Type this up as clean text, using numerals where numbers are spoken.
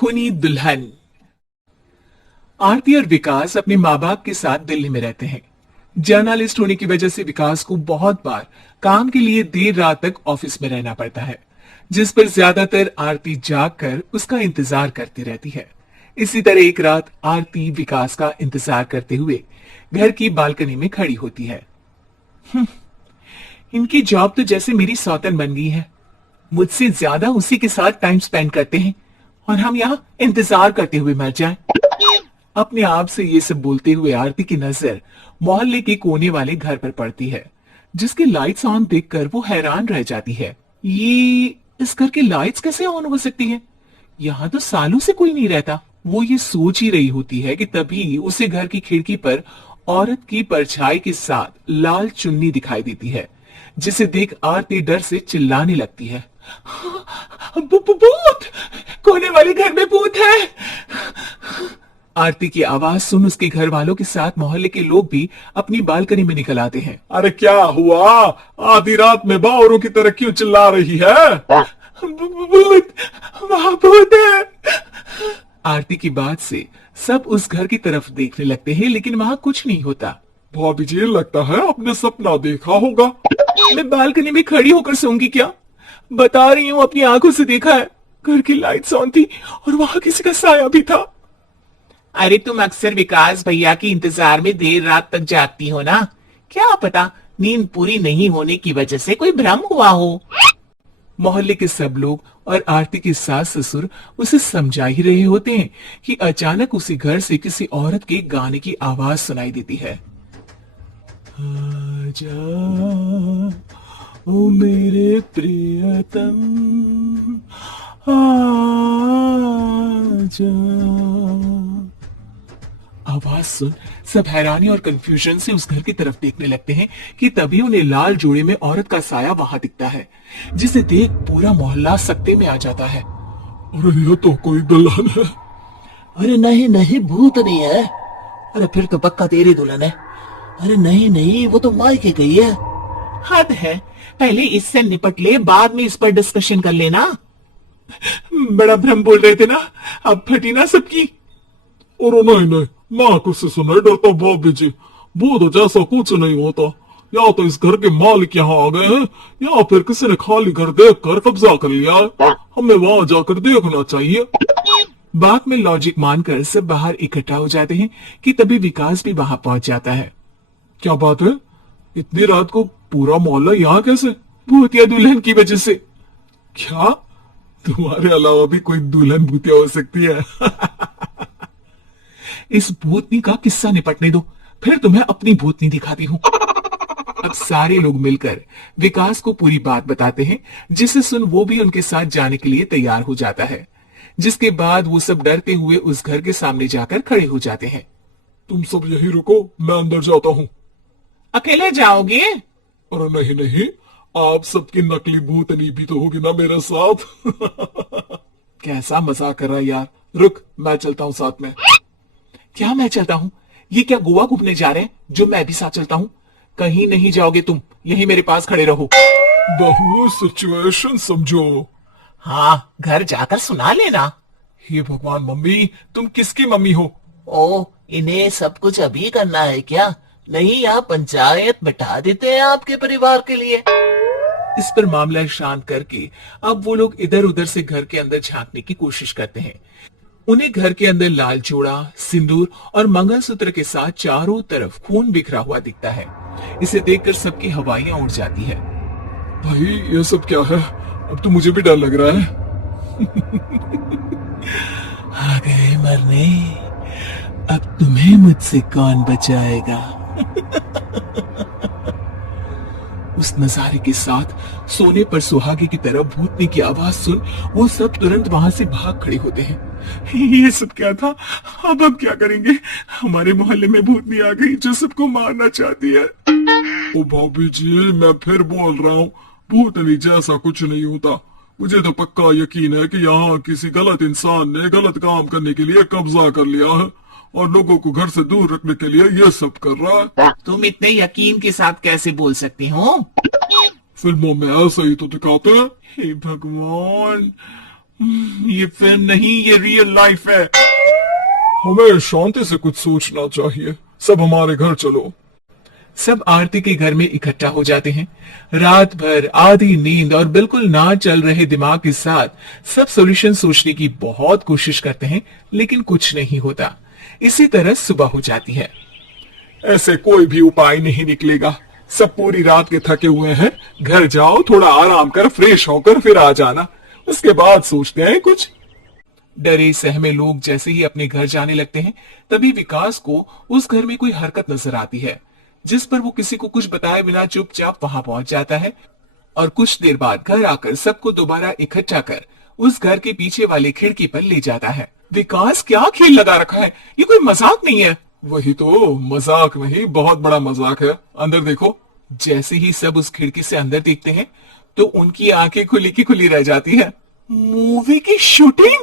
खूनी दुल्हन। आरती और विकास अपने माँ बाप के साथ दिल्ली में रहते हैं। जर्नलिस्ट होने की वजह से विकास को बहुत बार काम के लिए देर रात तक ऑफिस में रहना पड़ता है, जिस पर ज्यादातर आरती जाग कर उसका इंतजार करती रहती है। इसी तरह एक रात आरती विकास का इंतजार करते हुए घर की बालकनी में खड़ी होती है। इनकी जॉब तो जैसे मेरी सौतन बन गई है। मुझसे ज्यादा उसी के साथ टाइम स्पेंड करते हैं और हम यहाँ इंतजार करते हुए मर जाएं। अपने आप से ये सब बोलते हुए आरती की नजर मोहल्ले के कोने वाले घर पर पड़ती है, जिसकी लाइट्स ऑन देखकर वो हैरान रह जाती है। ये इस घर की लाइट्स कैसे ऑन हो सकती है? यहाँ तो सालों से कोई नहीं रहता। वो ये सोच ही रही होती है कि तभी उसे घर की खिड़की पर औरत की परछाई के साथ लाल चुन्नी दिखाई देती है, जिसे देख आरती डर से चिल्लाने लगती है। भूत! कोने वाले घर में भूत है। आरती की आवाज सुन उसके घर वालों के साथ मोहल्ले के लोग भी अपनी बालकनी में निकल आते हैं। अरे क्या हुआ? आधी रात में बावरों की तरह क्यों चिल्ला रही है? भूत! वहां भूत है। आरती की बात से सब उस घर की तरफ देखने लगते हैं, लेकिन वहां कुछ नहीं होता। भाभी जी, लगता है आपने सपना देखा होगा। मैं बालकनी में खड़ी होकर सोऊंगी क्या? बता रही हूँ, अपनी आंखों से देखा है। घर की लाइट्स ऑन थी और वहां किसी का साया भी था। अरे तुम अक्सर विकास भैया के इंतजार में देर रात तक जागती हो ना, क्या पता नींद पूरी नहीं होने की वजह से कोई भ्रम हुआ हो। मोहल्ले के सब लोग और आरती के सास ससुर उसे समझा ही रहे होते हैं कि अचानक उसी घर से किसी औरत के गाने की आवाज सुनाई देती है। आजा ओ मेरे प्रियतम आजा। आवाज सुन सब हैरानी और कंफ्यूजन से उस घर की तरफ देखने लगते हैं कि तभी उन्हें लाल जोड़े में औरत का साया वहां दिखता है, जिसे देख पूरा मोहल्ला सकते में आ जाता है। अरे ये तो कोई दुल्हन है। अरे नहीं नहीं, भूत नहीं है। अरे फिर तो पक्का तेरी दुल्हन है। अरे नहीं नहीं, वो तो मायके गई है। हद है, पहले इससे निपट ले, बाद में इस पर डिस्कशन कर लेना। बड़ा भ्रम बोल रहे थे ना, अब फटी ना सबकी। और नहीं नहीं, मैं किससे सुनाई डरता भाभी जी। भूत जैसा कुछ नहीं होता। या तो इस घर के मालिक यहाँ आ गए हैं, या फिर किसी ने खाली घर देखकर कब्जा कर लिया है। हमें वहां जाकर देखना चाहिए। बात में लॉजिक मानकर सब बाहर इकट्ठा हो जाते हैं कि तभी विकास भी वहां पहुंच जाता है। क्या बात है? इतनी रात को पूरा मोहल्ला यहाँ कैसे? भूतिया दुल्हन की वजह से। क्या तुम्हारे अलावा भी कोई दुल्हन भूतिया हो सकती है? इस भूतनी का किस्सा निपटने दो, फिर तुम्हें अपनी भूतनी दिखाती हूँ। अब सारे लोग मिलकर विकास को पूरी बात बताते हैं, जिसे सुन वो भी उनके साथ जाने के लिए तैयार हो जाता है। जिसके बाद वो सब डरते हुए उस घर के सामने जाकर खड़े हो जाते हैं। तुम सब यहीं रुको, मैं अंदर जाता हूँ। अकेले जाओगे? अरे नहीं नहीं, आप सबकी नकली भूतनी भी तो होगी ना मेरे साथ। कैसा मजाक कर रहा है यार। रुक, मैं चलता हूँ साथ में। क्या मैं चलता हूँ? ये क्या गोवा घूमने जा रहे हैं जो मैं भी साथ चलता हूँ? कहीं नहीं जाओगे तुम, यहीं मेरे पास खड़े रहो। बहू, सिचुएशन समझो। हाँ, घर जाकर सुना लेना। हे भगवान, मम्मी तुम किसकी मम्मी हो? ओ, इन्हें सब कुछ अभी करना है क्या? नहीं, यहाँ पंचायत बिठा देते हैं आपके परिवार के लिए। इस पर मामला शांत करके अब वो लोग इधर उधर से घर के अंदर झांकने की कोशिश करते हैं। उन्हें घर के अंदर लाल जोड़ा, सिंदूर और मंगलसूत्र के साथ चारों तरफ खून बिखरा हुआ दिखता है। इसे देखकर सबकी हवाइयां उड़ जाती है। भाई ये सब क्या है? अब तो मुझे भी डर लग रहा है। आ गए मरने, अब तुम्हें मुझसे कौन बचाएगा? उस नजारे के साथ सोने पर सुहागे की तरह भूतनी की आवाज सुन वो सब तुरंत वहां से भाग खड़े होते हैं। ये सब क्या था? अब क्या करेंगे? हमारे मोहल्ले में भूतनी आ गई जो सबको मारना चाहती है। ओ भाभी जी, मैं फिर बोल रहा हूँ, भूतनी जैसा कुछ नहीं होता। मुझे तो पक्का यकीन है कि यहाँ किसी गलत इंसान ने गलत काम करने के लिए कब्जा कर लिया है और लोगों को घर से दूर रखने के लिए ये सब कर रहा है। तुम इतने यकीन के साथ कैसे बोल सकते हो? फिल्मों में ऐसा ही तो दिखाते हैं। हे भगवान, ये फिल्म नहीं, ये रियल लाइफ है। हमें शांति से कुछ सोचना चाहिए। सब हमारे घर चलो। सब आरती के घर में इकट्ठा हो जाते हैं। रात भर आधी नींद और बिल्कुल ना चल रहे दिमाग के साथ सब सॉल्यूशन सोचने की बहुत कोशिश करते हैं, लेकिन कुछ नहीं होता। इसी तरह सुबह हो जाती है। ऐसे कोई भी उपाय नहीं निकलेगा। सब पूरी रात के थके हुए हैं। घर जाओ, थोड़ा आराम कर, फ्रेश होकर फिर आ जाना। उसके बाद सोचते हैं कुछ। डरे सहमे लोग जैसे ही अपने घर जाने लगते हैं, तभी विकास को उस घर में कोई हरकत नजर आती है, जिस पर वो किसी को कुछ बताए बिना चुपचाप वहां पहुंच जाता है और कुछ देर बाद घर आकर सबको दोबारा इकट्ठा कर उस घर के पीछे वाली खिड़की पर ले जाता है। विकास, क्या खेल लगा रखा है? ये कोई मजाक नहीं है। वही तो, मजाक नहीं, बहुत बड़ा मजाक है। अंदर देखो। जैसे ही सब उस खिड़की से अंदर देखते हैं तो उनकी आंखें खुली की खुली रह जाती है। मूवी की शूटिंग!